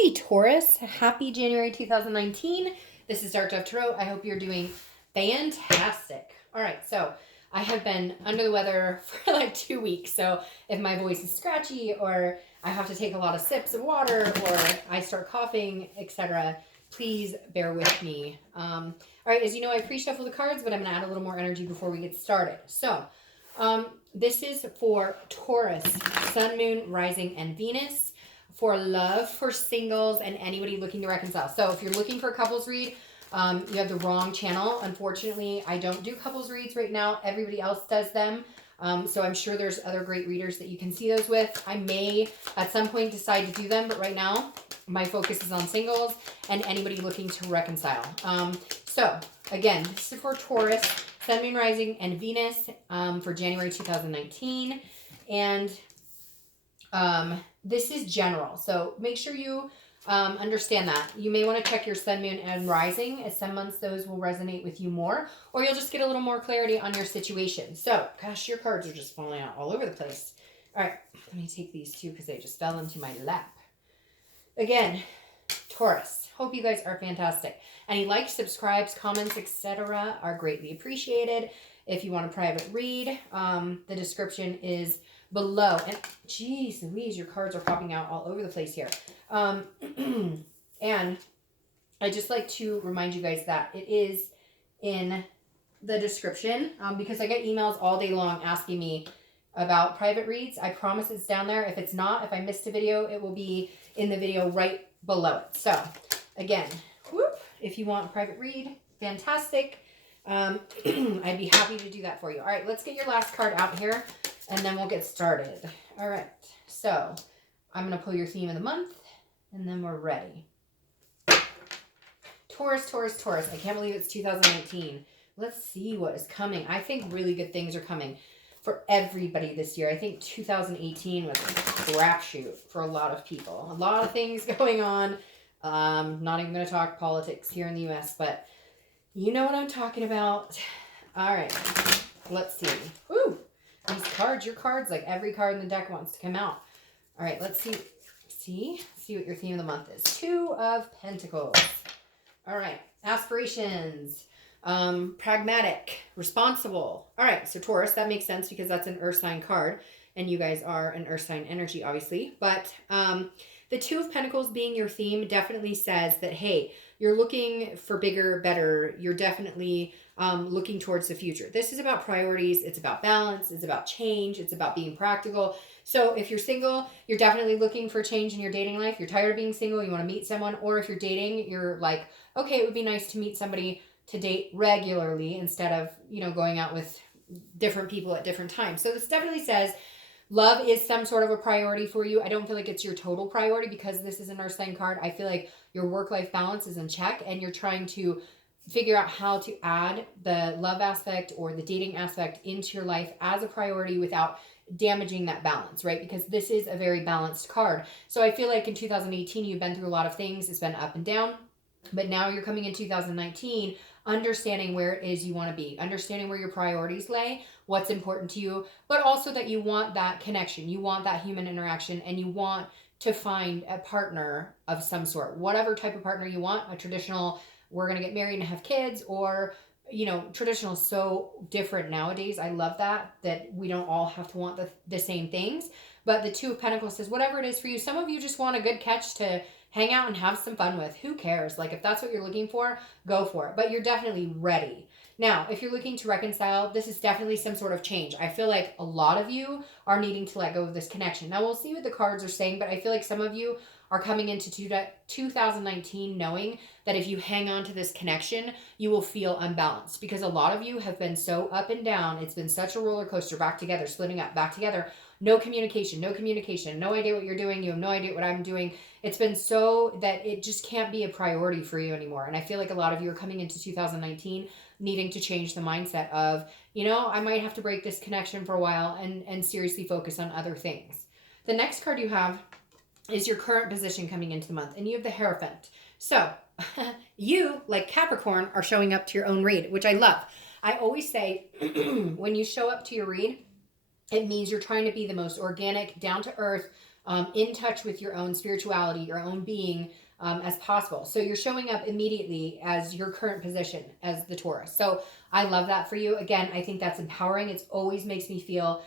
Hey Taurus, happy January 2019. This is Dark Dove Tarot. I hope you're doing fantastic. All right, so I have been under the weather for like 2 weeks. So if my voice is scratchy or I have to take a lot of sips of water or I start coughing, etc., please bear with me. All right, as you know, I pre-shuffle the cards, but I'm going to add a little more energy before we get started. So this is for Taurus, Sun, Moon, Rising, and Venus. For love, for singles, and anybody looking to reconcile. So if you're looking for a couples read, you have the wrong channel. Unfortunately, I don't do couples reads right now. Everybody else does them. So I'm sure there's other great readers that you can see those with. I may at some point decide to do them, but right now my focus is on singles and anybody looking to reconcile. So again, this is for Taurus, Sun, Moon, Rising, and Venus for January 2019. And this is general, so make sure you understand that. You may want to check your Sun, Moon, and Rising, as some months those will resonate with you more, or you'll just get a little more clarity on your situation. So, gosh, your cards are just falling out all over the place. All right, let me take these two because they just fell into my lap. Again, Taurus, hope you guys are fantastic. Any likes, subscribes, comments, etc. are greatly appreciated. If you want a private read, the description is below. And geez Louise, your cards are popping out all over the place here. And I just like to remind you guys that it is in the description because I get emails all day long asking me about private reads. I promise it's down there. If it's not, if I missed a video, it will be in the video right below it. So again, whoop, if you want a private read, fantastic. I'd be happy to do that for you. All right, let's get your last card out here and then we'll get started. All right, so I'm going to pull your theme of the month and then we're ready. Taurus, Taurus, Taurus. I can't believe it's 2019. Let's see what is coming. I think really good things are coming for everybody this year. I think 2018 was a crapshoot for a lot of people. A lot of things going on. Not even going to talk politics here in the U.S., but you know what I'm talking about. All right, let's see. Woo! These cards, your cards, like every card in the deck wants to come out. All right, let's see. See what your theme of the month is. Two of Pentacles. All right, aspirations, pragmatic, responsible. All right, so Taurus, that makes sense because that's an earth sign card, and you guys are an earth sign energy, obviously. But the Two of Pentacles being your theme definitely says that, hey, you're looking for bigger, better. You're definitely looking towards the future. This is about priorities. It's about balance. It's about change. It's about being practical. So if you're single, you're definitely looking for change in your dating life. You're tired of being single. You want to meet someone. Or if you're dating, you're like, okay, it would be nice to meet somebody to date regularly instead of, you know, going out with different people at different times. So this definitely says love is some sort of a priority for you. I don't feel like it's your total priority because this is an earth sign card. I feel like your work-life balance is in check and you're trying to figure out how to add the love aspect or the dating aspect into your life as a priority without damaging that balance, right? Because this is a very balanced card. So I feel like in 2018, you've been through a lot of things. It's been up and down. But now you're coming in 2019, understanding where it is you want to be, understanding where your priorities lay, what's important to you, but also that you want that connection. You want that human interaction and you want to find a partner of some sort, whatever type of partner you want, a traditional, we're going to get married and have kids, or, you know, traditional is so different nowadays. I love that we don't all have to want the same things. But the Two of Pentacles says, whatever it is for you, some of you just want a good catch to hang out and have some fun with. Who cares? Like, if that's what you're looking for, go for it. But you're definitely ready. Now, if you're looking to reconcile, this is definitely some sort of change. I feel like a lot of you are needing to let go of this connection. Now, we'll see what the cards are saying, but I feel like some of you are coming into 2019 knowing that if you hang on to this connection, you will feel unbalanced because a lot of you have been so up and down. It's been such a roller coaster, back together, splitting up, back together. No communication, no idea what you're doing. You have no idea what I'm doing. It's been so that it just can't be a priority for you anymore. And I feel like a lot of you are coming into 2019 needing to change the mindset of, you know, I might have to break this connection for a while and seriously focus on other things. The next card you have is your current position coming into the month, and you have the Hierophant. So you, like Capricorn, are showing up to your own read, which I love. I always say when you show up to your read, it means you're trying to be the most organic, down to earth, in touch with your own spirituality, your own being, as possible. So you're showing up immediately as your current position as the Taurus. So I love that for you. Again, I think that's empowering. It always makes me feel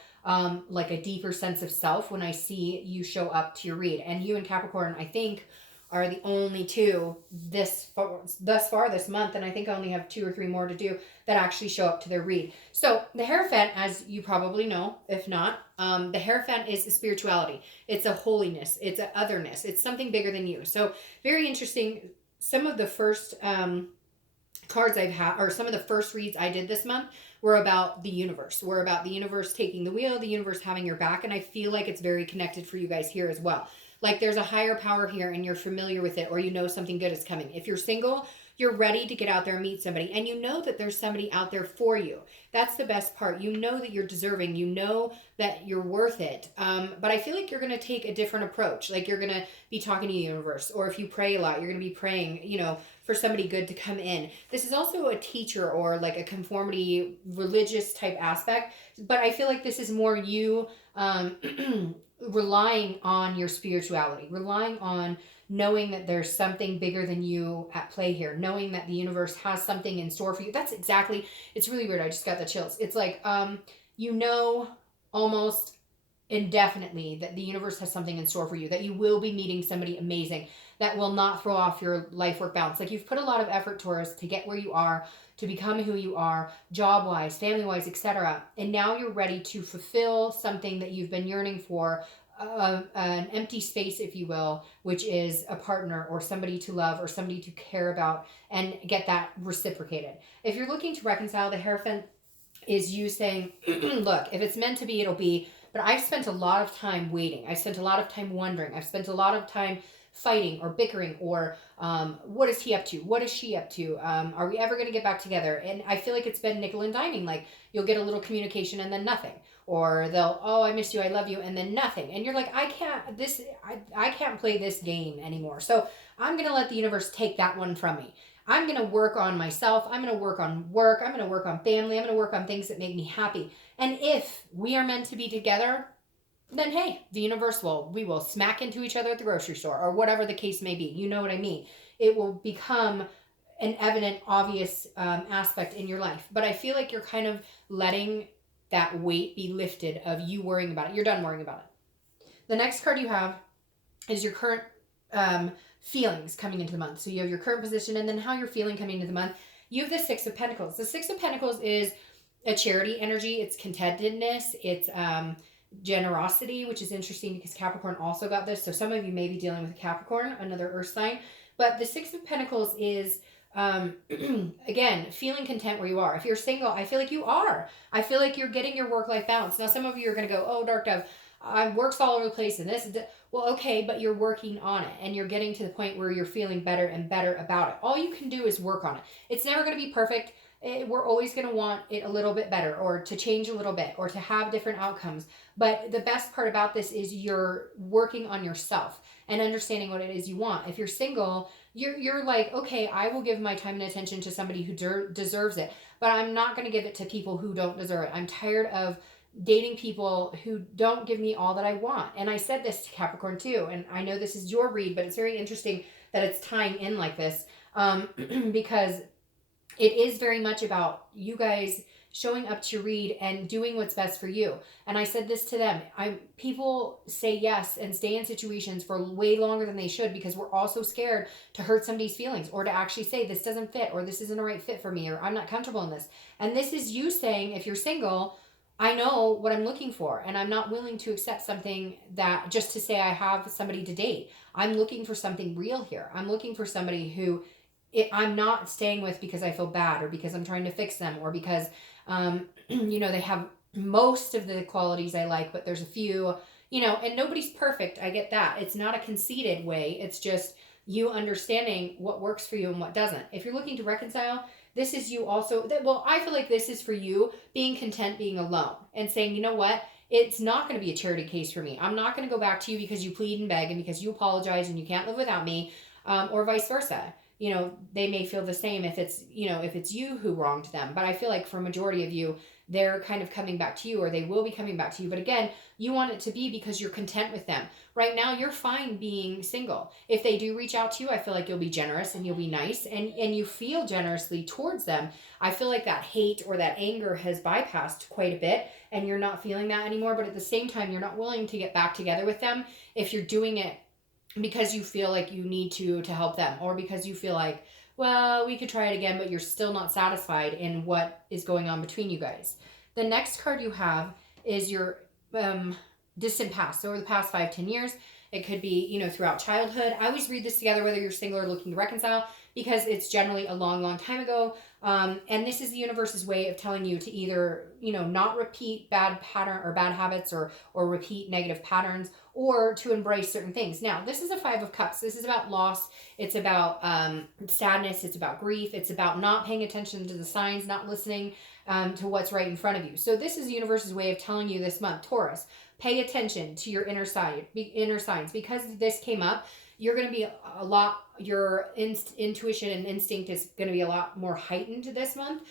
like a deeper sense of self when I see you show up to your read. And you and Capricorn, I think, are the only two thus far this month, and I think I only have 2 or 3 more to do, that actually show up to their read. So the Hierophant, as you probably know, if not, the Hierophant is a spirituality. It's a holiness. It's an otherness. It's something bigger than you. So very interesting. Some of the first cards I've had, or some of the first reads I did this month, were about the universe. Were about the universe taking the wheel, the universe having your back, and I feel like it's very connected for you guys here as well. Like there's a higher power here and you're familiar with it, or you know something good is coming. If you're single, you're ready to get out there and meet somebody, and you know that there's somebody out there for you. That's the best part. You know that you're deserving. You know that you're worth it. But I feel like you're going to take a different approach. Like you're going to be talking to the universe, or if you pray a lot, you're going to be praying, for somebody good to come in. This is also a teacher or like a conformity religious type aspect, but I feel like this is more you relying on your spirituality, relying on knowing that there's something bigger than you at play here, knowing that the universe has something in store for you. It's really weird. I just got the chills. It's like, almost indefinitely that the universe has something in store for you, that you will be meeting somebody amazing that will not throw off your life work balance. Like you've put a lot of effort, Taurus, to get where you are, to become who you are, job-wise, family-wise, etc. And now you're ready to fulfill something that you've been yearning for, an empty space, if you will, which is a partner or somebody to love or somebody to care about, and get that reciprocated. If you're looking to reconcile, the Hierophant is you saying, look, if it's meant to be, it'll be. But I've spent a lot of time waiting. I've spent a lot of time wondering. I've spent a lot of time fighting or bickering, or what is he up to? What is she up to? Are we ever going to get back together? And I feel like it's been nickel and diming. Like you'll get a little communication and then nothing. Or they'll, oh, I miss you, I love you, and then nothing. And you're like, I can't play this game anymore. So I'm going to let the universe take that one from me. I'm going to work on myself. I'm going to work on work. I'm going to work on family. I'm going to work on things that make me happy. And if we are meant to be together, then hey, the universe we will smack into each other at the grocery store, or whatever the case may be. You know what I mean? It will become an evident, obvious aspect in your life. But I feel like you're kind of letting that weight be lifted of you worrying about it. You're done worrying about it. The next card you have is your current feelings coming into the month. So you have your current position and then how you're feeling coming into the month. You have the Six of Pentacles. The Six of Pentacles is a charity energy. It's contentedness. It's generosity, which is interesting because Capricorn also got this. So some of you may be dealing with a Capricorn, another earth sign. But the Six of Pentacles is, again, feeling content where you are. If you're single, I feel like you are. I feel like you're getting your work-life balance. Now, some of you are going to go, oh, Dark Dove, work's all over the place and this. Well, okay, but you're working on it and you're getting to the point where you're feeling better and better about it. All you can do is work on it. It's never going to be perfect. We're always going to want it a little bit better, or to change a little bit, or to have different outcomes. But the best part about this is you're working on yourself and understanding what it is you want. If you're single, you're like, okay, I will give my time and attention to somebody who deserves it, but I'm not going to give it to people who don't deserve it. I'm tired of dating people who don't give me all that I want. And I said this to Capricorn too, and I know this is your read, but it's very interesting that it's tying in like this, because it is very much about you guys showing up to read and doing what's best for you. And I said this to them. People say yes and stay in situations for way longer than they should because we're also scared to hurt somebody's feelings, or to actually say this doesn't fit, or this isn't a right fit for me, or I'm not comfortable in this. And this is you saying, if you're single, I know what I'm looking for, and I'm not willing to accept something that just to say I have somebody to date. I'm looking for something real here. I'm looking for somebody who I'm not staying with because I feel bad, or because I'm trying to fix them, or because, they have most of the qualities I like, but there's a few, and nobody's perfect. I get that. It's not a conceited way. It's just you understanding what works for you and what doesn't. If you're looking to reconcile, this is you also. I feel like this is for you being content being alone and saying, you know what? It's not going to be a charity case for me. I'm not going to go back to you because you plead and beg and because you apologize and you can't live without me, or vice versa. They may feel the same if it's you who wronged them. But I feel like for a majority of you, they're kind of coming back to you, or they will be coming back to you. But again, you want it to be because you're content with them. Right now, you're fine being single. If they do reach out to you, I feel like you'll be generous and you'll be nice, and you feel generously towards them. I feel like that hate or that anger has bypassed quite a bit, and you're not feeling that anymore. But at the same time, you're not willing to get back together with them if you're doing it because you feel like you need to help them, or because you feel like, well, we could try it again, but you're still not satisfied in what is going on between you guys. The next card you have is your distant past. So over the past 5-10 years, it could be, throughout childhood. I always read this together, whether you're single or looking to reconcile, because it's generally a long, long time ago. And this is the universe's way of telling you to either, not repeat bad pattern or bad habits, or repeat negative patterns, or to embrace certain things. Now, this is a 5 of Cups. This is about loss. It's about sadness. It's about grief. It's about not paying attention to the signs, not listening to what's right in front of you. So this is the universe's way of telling you this month, Taurus, pay attention to your inner signs. Because this came up, you're going to be your intuition and instinct is going to be a lot more heightened this month,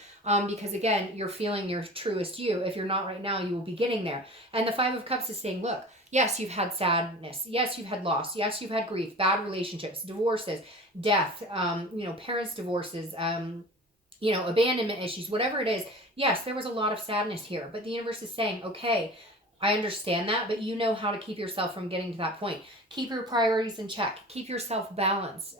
because again, you're feeling your truest you. If you're not right now, you will be getting there. And the 5 of Cups is saying, look, yes, you've had sadness. Yes, you've had loss. Yes, you've had grief, bad relationships, divorces, death, parents' divorces, abandonment issues, whatever it is. Yes, there was a lot of sadness here, but the universe is saying, okay, I understand that, but you know how to keep yourself from getting to that point. Keep your priorities in check. Keep yourself balanced.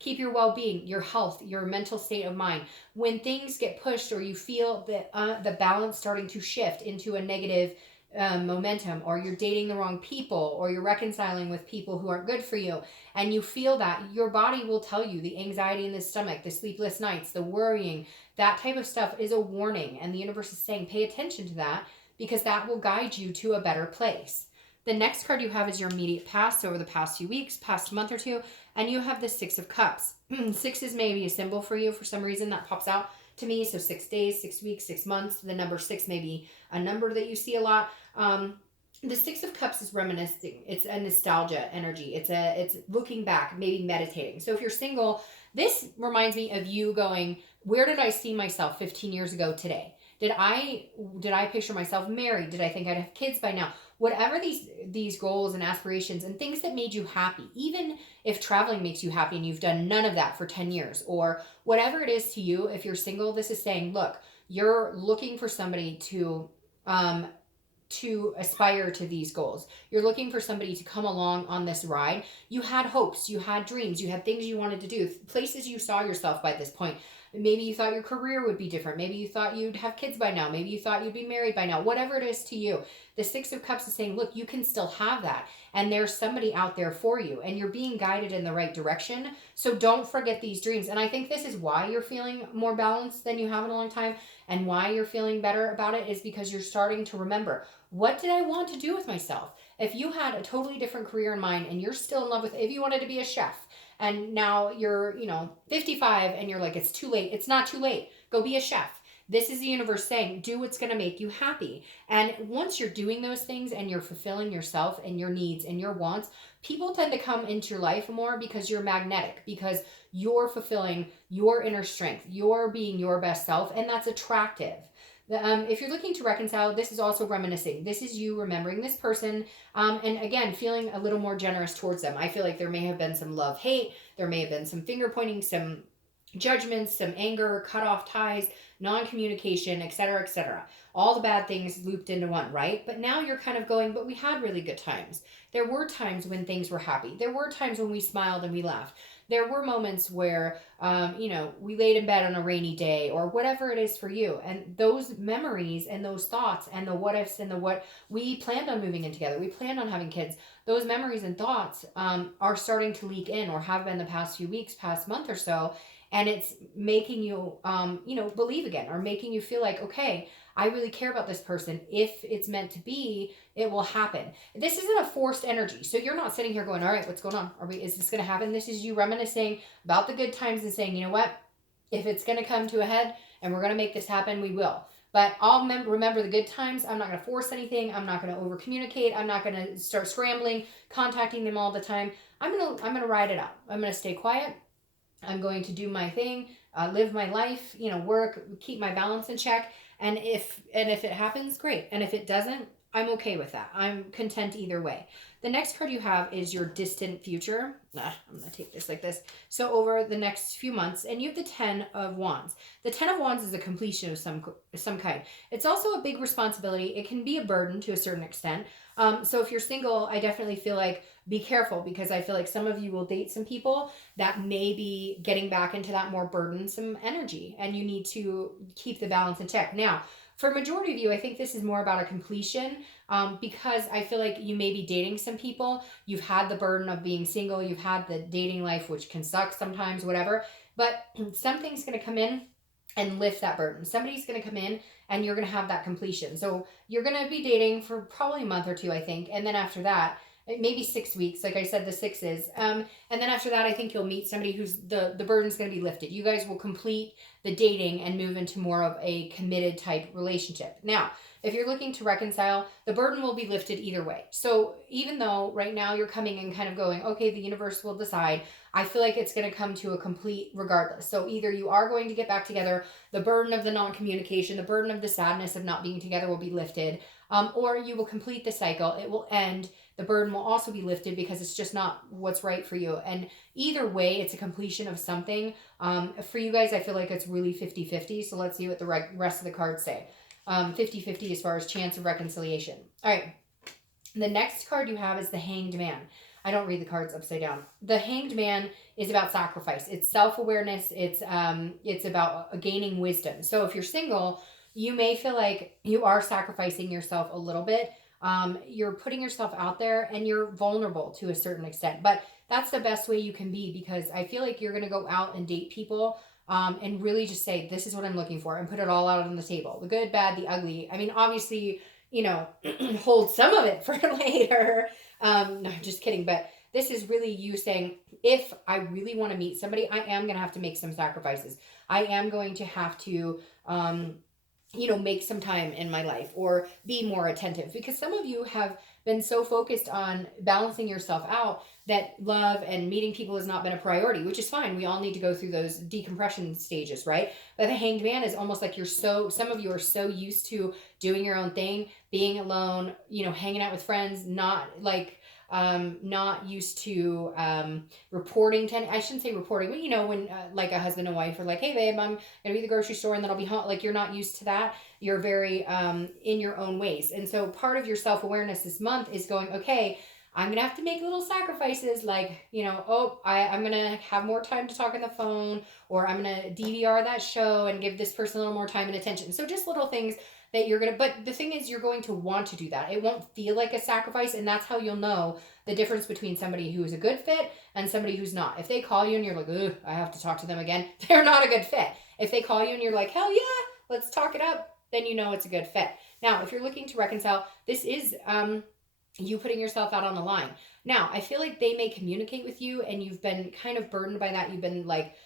Keep your well-being, your health, your mental state of mind. When things get pushed, or you feel that the balance starting to shift into a negative momentum, or you're dating the wrong people, or you're reconciling with people who aren't good for you, and you feel that, your body will tell you, the anxiety in the stomach, the sleepless nights, the worrying, that type of stuff is a warning. And the universe is saying, pay attention to that, because that will guide you to a better place. The next card you have is your immediate past, so over the past few weeks, past month or two, and you have the 6 of Cups. 6 is maybe a symbol for you for some reason that pops out to me. So 6 days, 6 weeks, 6 months. The number 6 may be a number that you see a lot. The 6 of Cups is reminiscing. It's a nostalgia energy. It's looking back, maybe meditating. So if you're single, this reminds me of you going, where did I see myself 15 years ago today? Did I picture myself married? Did I think I'd have kids by now? Whatever these goals and aspirations and things that made you happy, even if traveling makes you happy and you've done none of that for 10 years, or whatever it is to you, if you're single, this is saying, look, you're looking for somebody to aspire to these goals. You're looking for somebody to come along on this ride. You had hopes, you had dreams, you had things you wanted to do, places you saw yourself by this point. Maybe you thought your career would be different. Maybe you thought you'd have kids by now. Maybe you thought you'd be married by now. Whatever it is to you, the 6 of Cups is saying, look, you can still have that. And there's somebody out there for you. And you're being guided in the right direction. So don't forget these dreams. And I think this is why you're feeling more balanced than you have in a long time. And why you're feeling better about it is because you're starting to remember, what did I want to do with myself? If you had a totally different career in mind and you're still in love with, if you wanted to be a chef, and now you're, 55 and you're like, it's too late. It's not too late. Go be a chef. This is the universe saying, do what's going to make you happy. And once you're doing those things and you're fulfilling yourself and your needs and your wants, people tend to come into your life more because you're magnetic, because you're fulfilling your inner strength. You're being your best self, and that's attractive. If you're looking to reconcile, this is also reminiscing. This is you remembering this person, and again, feeling a little more generous towards them. I feel like there may have been some love-hate. There may have been some finger-pointing, some judgments, some anger, cut off ties, non-communication, etc., etc. All the bad things looped into one, right? But now you're kind of going, but we had really good times. There were times when things were happy. There were times when we smiled and we laughed. There were moments where, we laid in bed on a rainy day, or whatever it is for you. And those memories and those thoughts and the what ifs and the what, we planned on moving in together. We planned on having kids. Those memories and thoughts are starting to leak in, or have been the past few weeks, past month or so. And it's making you, believe again, or making you feel like, okay, I really care about this person. If it's meant to be, it will happen. This isn't a forced energy. So you're not sitting here going, all right, what's going on? Is this going to happen? This is you reminiscing about the good times and saying, you know what? If it's going to come to a head and we're going to make this happen, we will. But I'll remember the good times. I'm not going to force anything. I'm not going to over communicate. I'm not going to start scrambling, contacting them all the time. I'm going to ride it out. I'm going to stay quiet. I'm going to do my thing, live my life, work, keep my balance in check. And if it happens, great. And if it doesn't, I'm okay with that. I'm content either way. The next card you have is your distant future. I'm going to take this like this. So over the next few months, and you have the 10 of Wands. The 10 of Wands is a completion of some kind. It's also a big responsibility. It can be a burden to a certain extent. So if you're single, I definitely feel like be careful, because I feel like some of you will date some people that may be getting back into that more burdensome energy, and you need to keep the balance in check. Now, for majority of you, I think this is more about a completion, because I feel like you may be dating some people. You've had the burden of being single. You've had the dating life, which can suck sometimes, whatever. But something's going to come in and lift that burden. Somebody's going to come in and you're going to have that completion. So you're going to be dating for probably a month or two, I think. And then after that, maybe 6 weeks, like I said, the sixes. And then after that, I think you'll meet somebody who's the burden's going to be lifted. You guys will complete the dating and move into more of a committed type relationship. Now, if you're looking to reconcile, the burden will be lifted either way. So even though right now you're coming and kind of going, okay, the universe will decide, I feel like it's going to come to a complete regardless. So either you are going to get back together, the burden of the non-communication, the burden of the sadness of not being together will be lifted, or you will complete the cycle. It will end. The burden will also be lifted because it's just not what's right for you. And either way, it's a completion of something. For you guys, I feel like it's really 50-50. So let's see what the rest of the cards say. 50-50 as far as chance of reconciliation. All right. The next card you have is the Hanged Man. I don't read the cards upside down. The Hanged Man is about sacrifice. It's self-awareness. It's about gaining wisdom. So if you're single, you may feel like you are sacrificing yourself a little bit. You're putting yourself out there and you're vulnerable to a certain extent, but that's the best way you can be, because I feel like you're going to go out and date people, and really just say, this is what I'm looking for, and put it all out on the table. The good, bad, the ugly. I mean, obviously, hold some of it for later. No, just kidding. But this is really you saying, if I really want to meet somebody, I am going to have to make some sacrifices. I am going to have to, make some time in my life or be more attentive, because some of you have been so focused on balancing yourself out that love and meeting people has not been a priority, which is fine. We all need to go through those decompression stages, right? But the Hanged Man is almost like some of you are so used to doing your own thing, being alone, hanging out with friends, not used to reporting to, I shouldn't say reporting, but when like a husband and wife are like, hey babe, I'm gonna be at the grocery store and then I'll be home. Like, you're not used to that. You're very in your own ways. And so part of your self-awareness this month is going, okay, I'm gonna have to make little sacrifices, like, I'm gonna have more time to talk on the phone, or I'm gonna DVR that show and give this person a little more time and attention. So just little things that you're gonna, but the thing is, you're going to want to do that. It won't feel like a sacrifice, and that's how you'll know the difference between somebody who is a good fit and somebody who's not. If they call you and you're like, ugh, I have to talk to them again, they're not a good fit. If they call you and you're like, hell yeah, let's talk it up, then you know it's a good fit. Now, if you're looking to reconcile, this is you putting yourself out on the line. Now, I feel like they may communicate with you and you've been kind of burdened by that. You've been like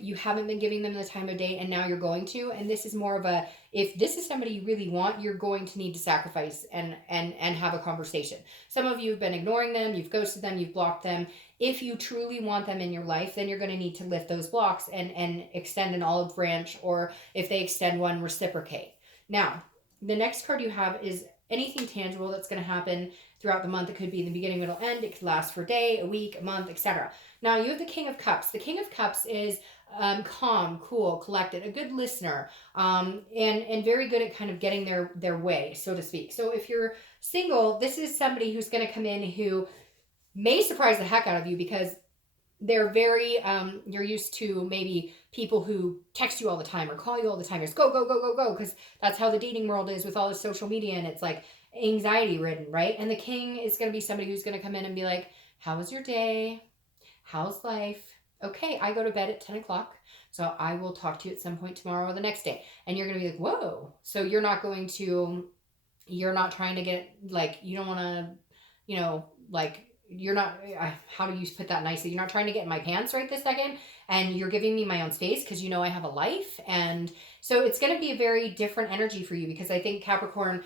you haven't been giving them the time of day, and now you're going to. And this is more of a, if this is somebody you really want, you're going to need to sacrifice and have a conversation. Some of you have been ignoring them, you've ghosted them, you've blocked them. If you truly want them in your life, then you're going to need to lift those blocks and extend an olive branch, or if they extend one, reciprocate. Now, the next card you have is anything tangible that's going to happen throughout the month. It could be in the beginning, middle, end. It could last for a day, a week, a month, etc. Now, you have the King of Cups. The King of Cups is calm, cool, collected, a good listener, and very good at kind of getting their way, so to speak. So if you're single, this is somebody who's going to come in who may surprise the heck out of you, because they're very, you're used to maybe people who text you all the time or call you all the time. It's go, go, go, go, go, because that's how the dating world is with all the social media, and it's like anxiety ridden, right? And the King is going to be somebody who's going to come in and be like, how was your day? How's life? Okay, I go to bed at 10 o'clock, so I will talk to you at some point tomorrow or the next day. And you're going to be like, whoa. So you're not trying to get, like, you don't want to, you're not, how do you put that nicely? You're not trying to get in my pants right this second, and you're giving me my own space because I have a life. And so it's going to be a very different energy for you, because I think Capricorn,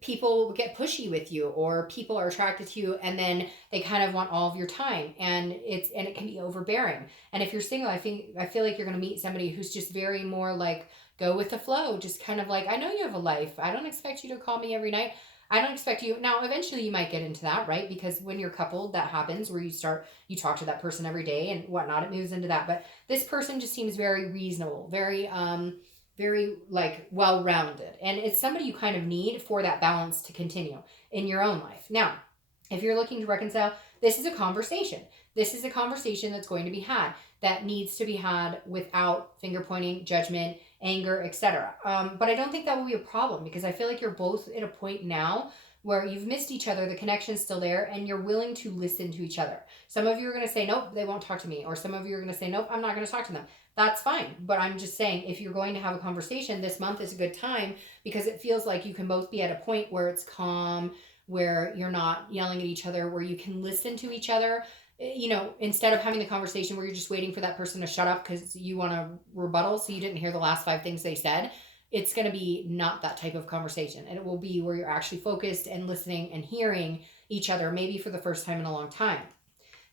people get pushy with you, or people are attracted to you and then they kind of want all of your time, and it can be overbearing. And if you're single, I feel like you're going to meet somebody who's just very more like go with the flow, just kind of like, I know you have a life. I don't expect you to call me every night. I don't expect you. Now, eventually you might get into that, right? Because when you're coupled, that happens where you talk to that person every day and whatnot. It moves into that. But this person just seems very reasonable, very like well-rounded. And it's somebody you kind of need for that balance to continue in your own life. Now, if you're looking to reconcile, this is a conversation. This is a conversation that's going to be had, that needs to be had without finger pointing, judgment, anger, etc. But I don't think that will be a problem, because I feel like you're both at a point now where you've missed each other, the connection's still there, and you're willing to listen to each other. Some of you are going to say, nope, they won't talk to me. Or some of you are going to say, nope, I'm not going to talk to them. That's fine. But I'm just saying, if you're going to have a conversation, this month is a good time, because it feels like you can both be at a point where it's calm, where you're not yelling at each other, where you can listen to each other. Instead of having the conversation where you're just waiting for that person to shut up because you want to rebuttal so you didn't hear the last 5 things they said. It's going to be not that type of conversation. And it will be where you're actually focused and listening and hearing each other, maybe for the first time in a long time.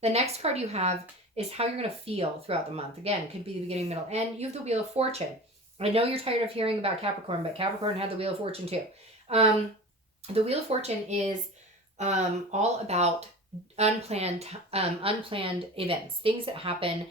The next card you have is how you're going to feel throughout the month. Again, it could be the beginning, middle, end. You have the Wheel of Fortune. I know you're tired of hearing about Capricorn, but Capricorn had the Wheel of Fortune too. The Wheel of Fortune is all about unplanned events, things that happen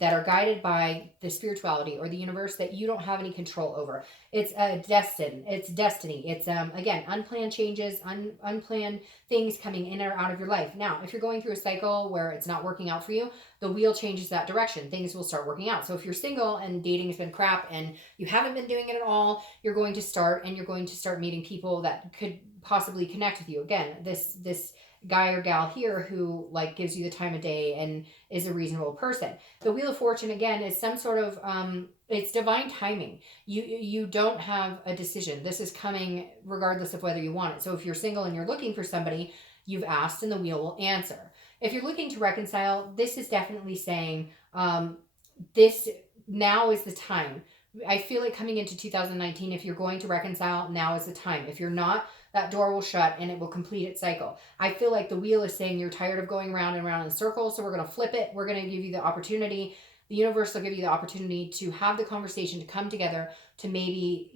that are guided by the spirituality or the universe that you don't have any control over. It's destiny. It's again, unplanned changes, unplanned things coming in or out of your life. Now, if you're going through a cycle where it's not working out for you, the wheel changes that direction. Things will start working out. So if you're single and dating has been crap and you haven't been doing it at all, you're going to start meeting people that could possibly connect with you. Again, this guy or gal here who like gives you the time of day and is a reasonable person. The Wheel of Fortune, again, is some sort of it's divine timing. You don't have a decision. This is coming regardless of whether you want it. So if you're single and you're looking for somebody, you've asked and the wheel will answer. If you're looking to reconcile, this is definitely saying this now is the time. I feel like coming into 2019, if you're going to reconcile, now is the time. If you're not, that door will shut and it will complete its cycle. I feel like the wheel is saying you're tired of going round and round in circles, so we're going to flip it. We're going to give you the opportunity. The universe will give you the opportunity to have the conversation, to come together, to maybe,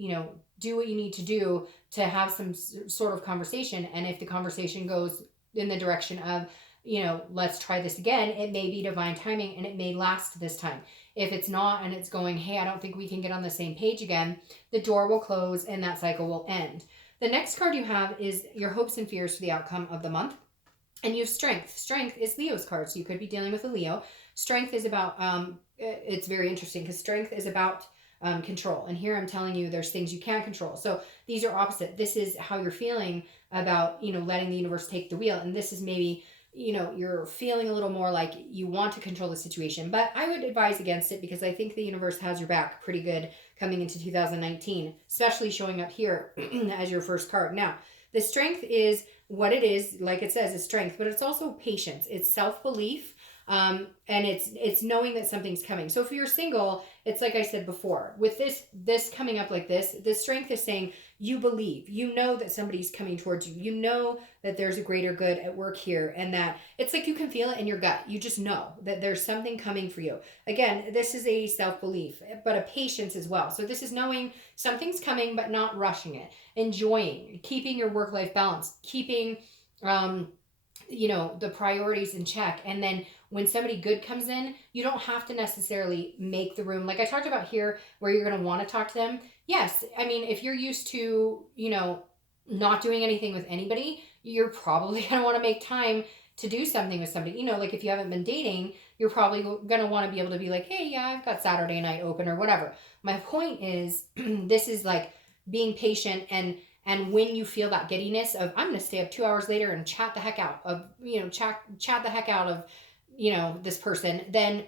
do what you need to do to have some sort of conversation. And if the conversation goes in the direction of, let's try this again, it may be divine timing and it may last this time. If it's not and it's going, hey, I don't think we can get on the same page again, the door will close and that cycle will end. The next card you have is your hopes and fears for the outcome of the month. And you have Strength. Strength is Leo's card, so you could be dealing with a Leo. Strength is about, it's very interesting because Strength is about control. And here I'm telling you there's things you can't control. So these are opposite. This is how you're feeling about, letting the universe take the wheel. And this is maybe, you're feeling a little more like you want to control the situation. But I would advise against it because I think the universe has your back pretty good coming into 2019, especially showing up here as your first card. Now, the Strength is what it is, like it says, is strength, but it's also patience. It's self-belief. And it's knowing that something's coming. So if you're single, it's like I said before, with this coming up like this, the Strength is saying you believe, that somebody's coming towards you, that there's a greater good at work here, and that it's like you can feel it in your gut. You just know that there's something coming for you. Again, this is a self-belief, but a patience as well. So this is knowing something's coming, but not rushing it, enjoying, keeping your work-life balance, keeping, the priorities in check. And then when somebody good comes in, you don't have to necessarily make the room. Like I talked about here, where you're going to want to talk to them. Yes. I mean, if you're used to, not doing anything with anybody, you're probably going to want to make time to do something with somebody. Like if you haven't been dating, you're probably going to want to be able to be like, hey, yeah, I've got Saturday night open or whatever. My point is, this is like being patient, and when you feel that giddiness of, I'm going to stay up 2 hours later and chat the heck out of, chat the heck out of, this person, then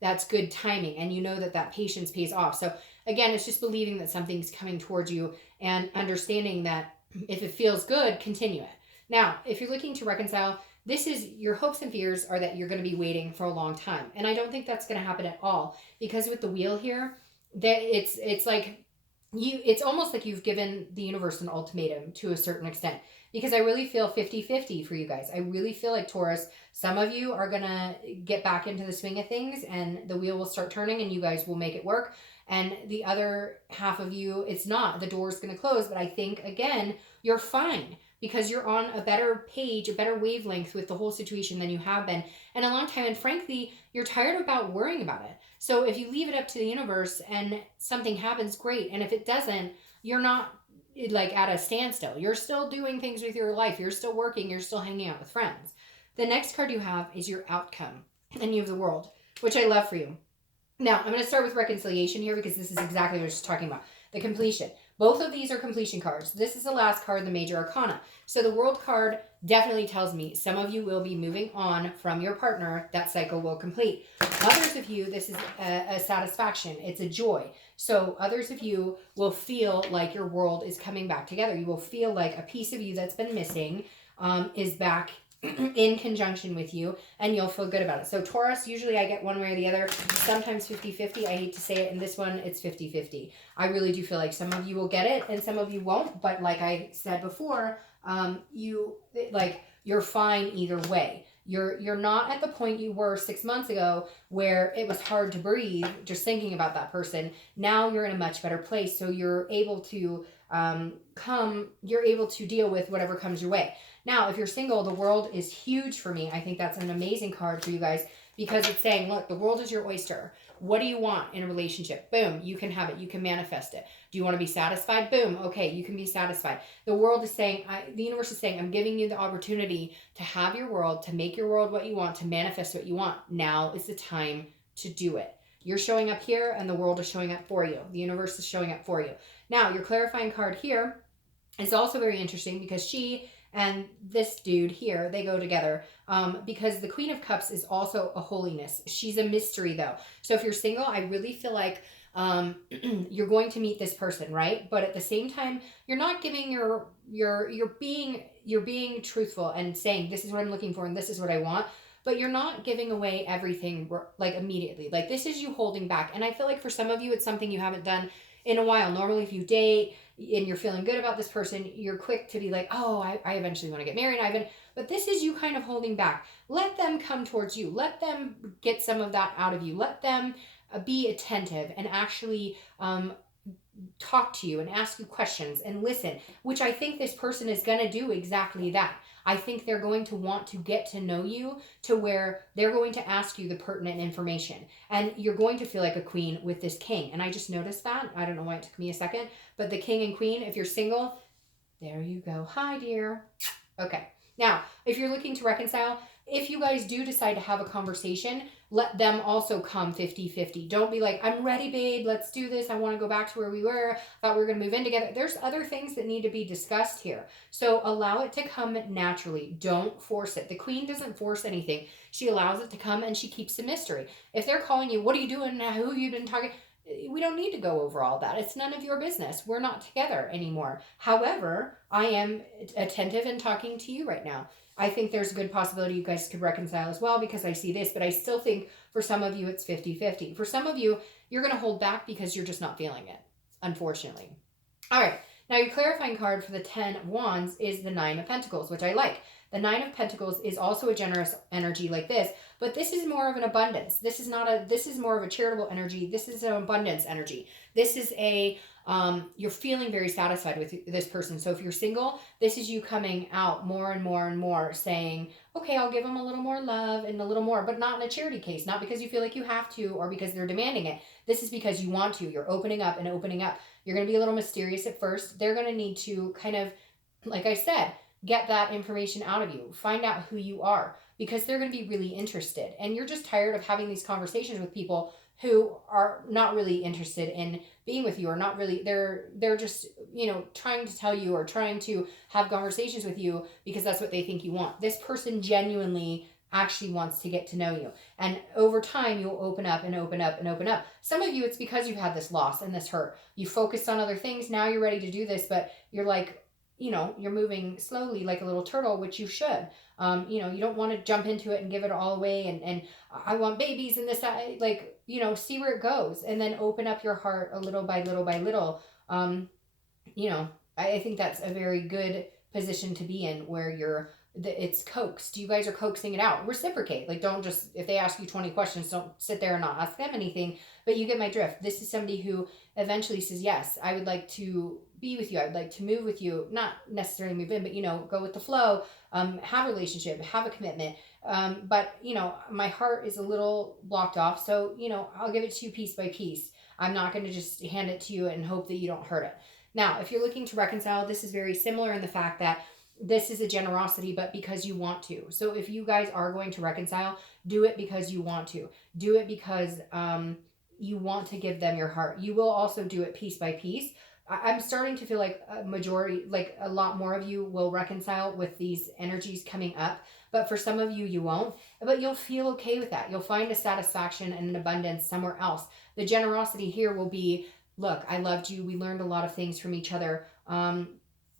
that's good timing. And that patience pays off. So again, it's just believing that something's coming towards you and understanding that if it feels good, continue it. Now, if you're looking to reconcile, this is your hopes and fears are that you're going to be waiting for a long time. And I don't think that's going to happen at all, because with the wheel here, that it's like, it's almost like you've given the universe an ultimatum to a certain extent, because I really feel 50-50 for you guys. I really feel like, Taurus, some of you are going to get back into the swing of things and the wheel will start turning and you guys will make it work. And the other half of you, it's not. The door's going to close. But I think, again, you're fine because you're on a better page, a better wavelength with the whole situation than you have been in a long time. And frankly, you're tired about worrying about it. So if you leave it up to the universe and something happens, great. And if it doesn't, you're not like at a standstill. You're still doing things with your life. You're still working. You're still hanging out with friends. The next card you have is your outcome, and you have the World, which I love for you. Now, I'm going to start with reconciliation here because this is exactly what I was talking about. The completion. Both of these are completion cards. This is the last card, the Major Arcana. So the World card definitely tells me some of you will be moving on from your partner. That cycle will complete. Others of you, this is a satisfaction. It's a joy. So others of you will feel like your world is coming back together. You will feel like a piece of you that's been missing is back in conjunction with you, and you'll feel good about it. So Taurus, usually I get one way or the other, sometimes 50-50. I hate to say it, in this one it's 50-50. I really do feel like some of you will get it and some of you won't, but like I said before, you're fine either way. You're not at the point you were 6 months ago where it was hard to breathe just thinking about that person. Now you're in a much better place, so you're able to you're able to deal with whatever comes your way. Now, if you're single, the World is huge for me. I think that's an amazing card for you guys because it's saying, look, the world is your oyster. What do you want in a relationship? Boom, you can have it. You can manifest it. Do you want to be satisfied? Boom, okay, you can be satisfied. The world is saying, the universe is saying, I'm giving you the opportunity to have your world, to make your world what you want, to manifest what you want. Now is the time to do it. You're showing up here and the world is showing up for you. The universe is showing up for you. Now, your clarifying card here is also very interesting because she and this dude here, they go together because the Queen of Cups is also a holiness. She's a mystery though. So if you're single, I really feel like you're going to meet this person, right? But at the same time, you're not giving you're being truthful and saying, this is what I'm looking for and this is what I want. But you're not giving away everything like immediately. Like this is you holding back. And I feel like for some of you, it's something you haven't done in a while. Normally, if you date and you're feeling good about this person, you're quick to be like, oh, I eventually want to get married, Ivan. But this is you kind of holding back. Let them come towards you. Let them get some of that out of you. Let them be attentive and actually talk to you and ask you questions and listen, which I think this person is going to do exactly that. I think they're going to want to get to know you to where they're going to ask you the pertinent information. And you're going to feel like a queen with this king. And I just noticed that. I don't know why it took me a second. But the king and queen, if you're single, there you go. Hi, dear. Okay. Now, if you're looking to reconcile, if you guys do decide to have a conversation, let them also come 50-50. Don't be like, I'm ready, babe. Let's do this. I want to go back to where we were. Thought we were going to move in together. There's other things that need to be discussed here. So allow it to come naturally. Don't force it. The queen doesn't force anything. She allows it to come and she keeps the mystery. If they're calling you, what are you doing now? Who have you been talking? We don't need to go over all that. It's none of your business. We're not together anymore. However, I am attentive and talking to you right now. I think there's a good possibility you guys could reconcile as well because I see this, but I still think for some of you it's 50-50. For some of you, you're going to hold back because you're just not feeling it, unfortunately. All right. Now, your clarifying card for the 10 of Wands is the 9 of Pentacles, which I like. The 9 of Pentacles is also a generous energy like this, but this is more of an abundance. This is more of a charitable energy. This is an abundance energy. This is you're feeling very satisfied with this person. So if you're single, this is you coming out more and more and more saying, okay, I'll give them a little more love and a little more, but not in a charity case, not because you feel like you have to or because they're demanding it. This is because you want to. You're opening up and opening up. You're going to be a little mysterious at first. They're going to need to kind of, like I said, get that information out of you. Find out who you are because they're going to be really interested. And you're just tired of having these conversations with people who are not really interested in being with you or not really, they're just, trying to tell you or trying to have conversations with you because that's what they think you want. This person genuinely actually wants to get to know you. And over time, you'll open up and open up and open up. Some of you, it's because you've had this loss and this hurt. You focused on other things. Now you're ready to do this, but you're like, you're moving slowly like a little turtle, which you should. You don't want to jump into it and give it all away. And I want babies and this, see where it goes and then open up your heart a little by little by little. You know, I think that's a very good position to be in, where it's coaxed. You guys are coaxing it out. Reciprocate. Like, don't just, if they ask you 20 questions, don't sit there and not ask them anything. But you get my drift. This is somebody who eventually says, yes, I would like to be with you. I would like to move with you. Not necessarily move in, but, go with the flow. Have a relationship, have a commitment. But, my heart is a little blocked off. So, I'll give it to you piece by piece. I'm not going to just hand it to you and hope that you don't hurt it. Now, if you're looking to reconcile, this is very similar in the fact that this is a generosity, but because you want to. So if you guys are going to reconcile, do it because you want to. Do it because you want to give them your heart. You will also do it piece by piece. I'm starting to feel like a majority, like a lot more of you will reconcile with these energies coming up. But for some of you, you won't. But you'll feel okay with that. You'll find a satisfaction and an abundance somewhere else. The generosity here will be, look, I loved you. We learned a lot of things from each other.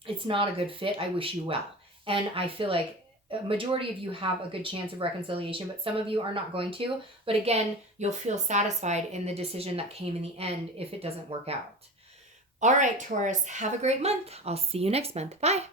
It's not a good fit. I wish you well. And I feel like a majority of you have a good chance of reconciliation, but some of you are not going to. But again, you'll feel satisfied in the decision that came in the end if it doesn't work out. All right, Taurus, have a great month. I'll see you next month. Bye.